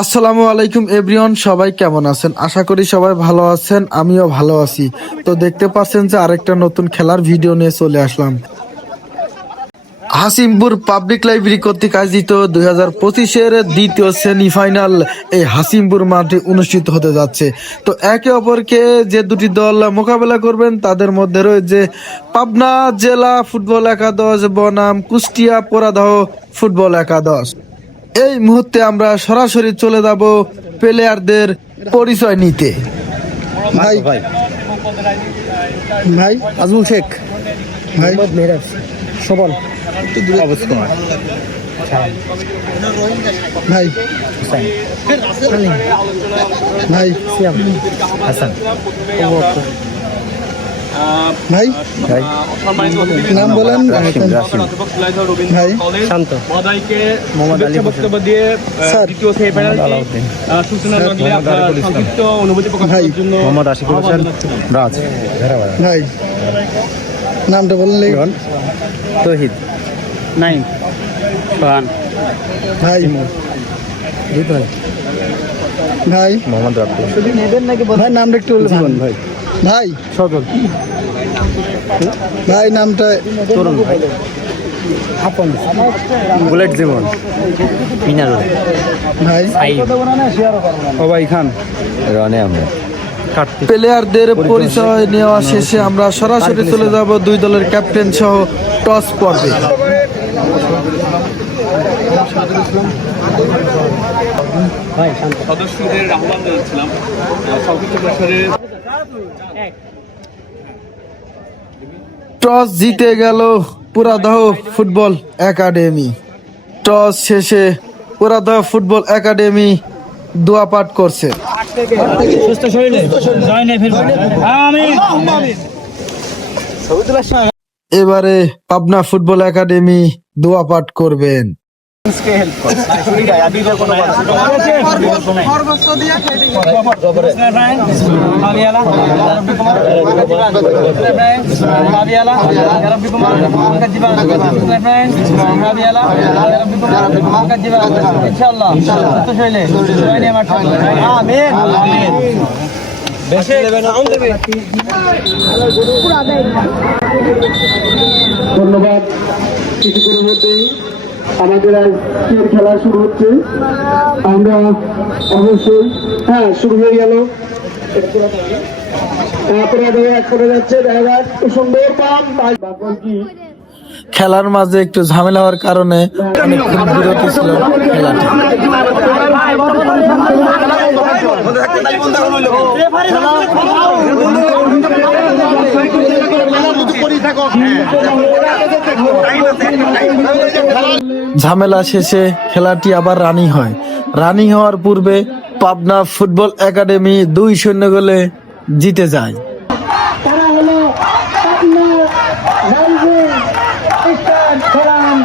আসসালামু আলাইকুম এভরিওয়ান, সবাই কেমন আছেন? আশা করি সবাই ভালো আছেন, আমিও ভালো আছি। তো দেখতে পাচ্ছেন যে আরেকটা নতুন খেলার ভিডিও নিয়ে চলে আসলাম। হাসিমপুর পাবলিক লাইব্রেরি কর্তৃক আয়োজিত 2025-এর দ্বিতীয় সেমিফাইনাল এই হাসিমপুর মাঠে অনুষ্ঠিত হতে যাচ্ছে। তো একে অপরকে যে দুটি দল মোকাবেলা করবেন তাদের মধ্যে রয়েছে পাবনা জেলা ফুটবল একাদশ বনাম কুষ্টিয়া পোরাদহ ফুটবল একাদশ। এই মুহূর্তে আমরা সরাসরি চলে যাব প্লেয়ারদের পরিচয় নিতে। ভাই ভাই ভাই আজমল শেখ, ভাই মেহরাজ, শোভন, অবস কুমার, ভাই হুসাইন, ভাই সিয়াম, হাসান, ভাই ভাই নাম বলেন। রাশিম, ভাই শান্ত, মোহাম্মদ আলী, বক্তব্য দিয়ে দ্বিতীয় সেমিফাইনাল সূচনা দিলে আপনার সংক্ষিপ্ত অনুভূতি প্রকাশ করার জন্য মোহাম্মদ আশিকুর হোসেন রাজ। ভাই নামটা বললেন। তৌহিদ, নাইম, সোহান, ভাই ভাই ভাই মোহাম্মদ রাব্বি, ভাই নামটা একটু বলবেন। ভাই ভাই সজল, ভাই নামটা তরুণ, আপন, বুলেট জীবন, মিনারুল, ভাই সবাই খান, রনে আহমেদ। প্লেয়ারদের পরিচয় নেওয়া শেষে আমরা সরাসরি চলে যাব দুই দলের ক্যাপ্টেন সহ টস পর্বে। সদস্যদের আহ্বান জানাচ্ছিলাম সংক্ষিপ্ত প্রসারে। টস জিতে গেল পোরাদহ ফুটবল একাডেমি। টস শেষে পোরাদহ ফুটবল একাডেমি দোয়া পাঠ করছে। এবারে পাবনা ফুটবল একাডেমি দোয়া পাঠ করবেন। ধন্যবাদ। কিছুক্ষণের মধ্যেই আমাদের আজকের খেলা শুরু হচ্ছে। আমরা অবশ্যই শুরু হয়ে গেল। তারপরে এক করে যাচ্ছে, দেখা যাক সুন্দর পাম কি খেলার মাঝে একটু ঝামেলা হওয়ার কারণে অনেকক্ষণ বিরতি ছিল খেলাটি। ঝামেলা শেষে খেলাটি আবার রানিং হয়। রানিং হওয়ার পূর্বে পাবনা ফুটবল একাডেমি 2-0 গোলে জিতে যায়। তারা হলো পাবনা রাইজিং স্টার খেলাম